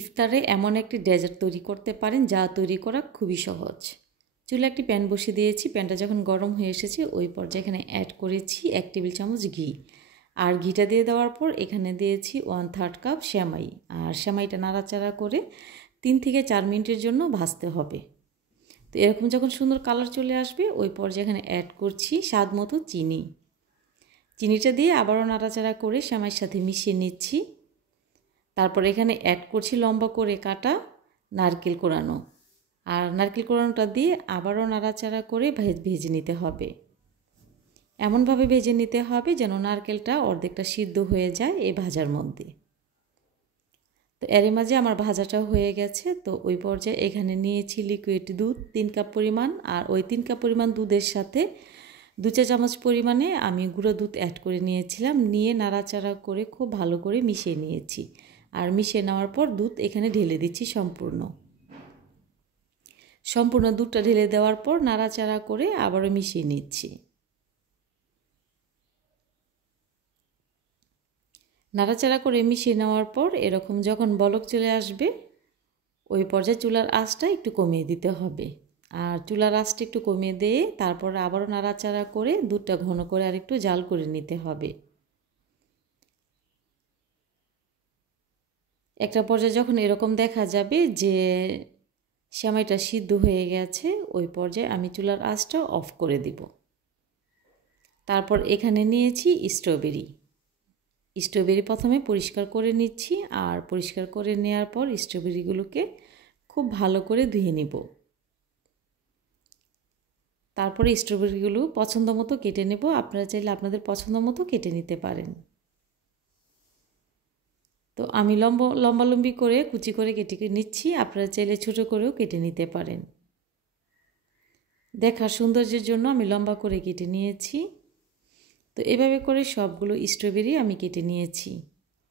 ইফতারে এমন একটি ডেজার্ট তৈরি করতে পারেন যা তৈরি করা খুবই সহজ। চুলে একটি প্যান বসিয়ে দিয়েছি, প্যানটা যখন গরম হয়ে এসেছে ওই পর্যায়ে এখানে অ্যাড করেছি 1 টেবিল চামচ ঘি। আর ঘিটা দিয়ে দেওয়ার পর এখানে দিয়েছি 1/3 কাপ সেমাই। আর সেমাইটা নাড়াচাড়া করে 3 থেকে 4 মিনিটের জন্য ভাজতে হবে। তো এরকম যখন সুন্দর কালার চলে আসবে ওই পর্যায়ে এখানে অ্যাড করছি স্বাদ মতো চিনি। চিনিটা দিয়ে আবারও নাড়াচাড়া করে সেমাইয়ের সাথে মিশিয়ে নিচ্ছি। তারপর এখানে অ্যাড করছি লম্বা করে কাটা নারকেল কোড়ানো। আর নারকেল কোড়ানোটা দিয়ে আবারও নাড়াচাড়া করে ভেজে নিতে হবে। এমনভাবে ভেজে নিতে হবে যেন নারকেলটা অর্ধেকটা সিদ্ধ হয়ে যায় এই ভাজার মধ্যে। তো এর মাঝে আমার ভাজাটাও হয়ে গেছে। তো ওই পর্যায়ে এখানে নিয়েছি লিকুইড দুধ 3 কাপ পরিমাণ। আর ওই 3 কাপ পরিমাণ দুধের সাথে 2 চা চামচ পরিমাণে আমি গুঁড়ো দুধ অ্যাড করে নিয়েছিলাম। নিয়ে নাড়াচাড়া করে খুব ভালো করে মিশিয়ে নিয়েছি। আর মিশিয়ে নেওয়ার পর দুধ এখানে ঢেলে দিচ্ছি সম্পূর্ণ দুধটা ঢেলে দেওয়ার পর নাড়াচাড়া করে আবারও মিশিয়ে নিচ্ছি। নাড়াচাড়া করে মিশিয়ে নেওয়ার পর এরকম যখন বলক চলে আসবে ওই পর্যায়ে চুলার আঁচটা একটু কমিয়ে দিতে হবে। আর চুলার আঁচটা একটু কমিয়ে দিয়ে তারপর আবারও নাড়াচাড়া করে দুধটা ঘন করে আর একটু জাল করে নিতে হবে। একটা পর্যায়ে যখন এরকম দেখা যাবে যে সেমাইটা সিদ্ধ হয়ে গেছে ওই পর্যায়ে আমি চুলার আঁচটা অফ করে দিব। তারপর এখানে নিয়েছি স্ট্রবেরি প্রথমে পরিষ্কার করে নিচ্ছি। আর পরিষ্কার করে নেওয়ার পর স্ট্রবেরিগুলোকে খুব ভালো করে ধুয়ে নিব। তারপরে স্ট্রবেরিগুলো পছন্দ মতো কেটে নেব। আপনারা চাইলে আপনাদের পছন্দ মতো কেটে নিতে পারেন। তো আমি লম্বালম্বি করে কুচি করে কেটে নিচ্ছি। আপনারা চাইলে ছোটো করেও কেটে নিতে পারেন। দেখার সৌন্দর্যের জন্য আমি লম্বা করে কেটে নিয়েছি। তো এভাবে করে সবগুলো স্ট্রবেরি আমি কেটে নিয়েছি।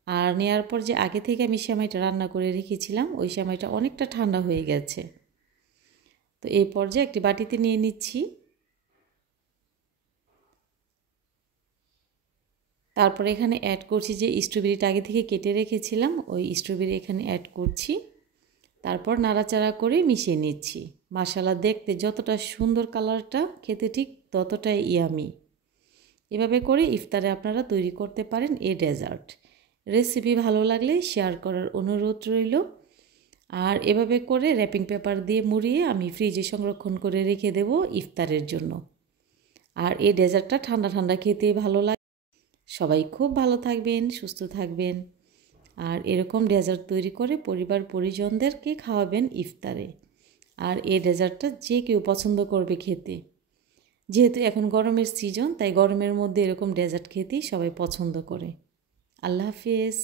আর নেওয়ার পর যে আগে থেকে আমি সেমাইটা রান্না করে রেখেছিলাম ওই সেমাইটা অনেকটা ঠান্ডা হয়ে গেছে। তো এই পর্যায়ে একটি বাটিতে নিয়ে নিচ্ছি। তারপরে এখানে অ্যাড করছি যে স্ট্রবেরিটা আগে থেকে কেটে রেখেছিলাম ওই স্ট্রবেরি এখানে অ্যাড করছি। তারপর নাড়াচাড়া করে মিশিয়ে নিচ্ছি। মাশাআল্লাহ, দেখতে যতটা সুন্দর কালারটা খেতে ঠিক ততটাই ইয়ামি। এভাবে করে ইফতারে আপনারা তৈরি করতে পারেন এই ডেজার্ট। রেসিপি ভালো লাগলে শেয়ার করার অনুরোধ রইল। আর এভাবে করে র্যাপিং পেপার দিয়ে মুড়িয়ে আমি ফ্রিজে সংরক্ষণ করে রেখে দেব ইফতারের জন্য। আর এই ডেজার্টটা ঠান্ডা ঠান্ডা খেতে ভালো লাগে। সবাই খুব ভালো থাকবেন, সুস্থ থাকবেন। আর এরকম ডেজার্ট তৈরি করে পরিবার পরিজনদেরকে খাওয়াবেন ইফতারে। আর এই ডেজার্টটা যে কেউ পছন্দ করবে খেতে। যেহেতু এখন গরমের সিজন তাই গরমের মধ্যে এরকম ডেজার্ট খেতেই সবাই পছন্দ করে। আল্লাহ হাফেজ।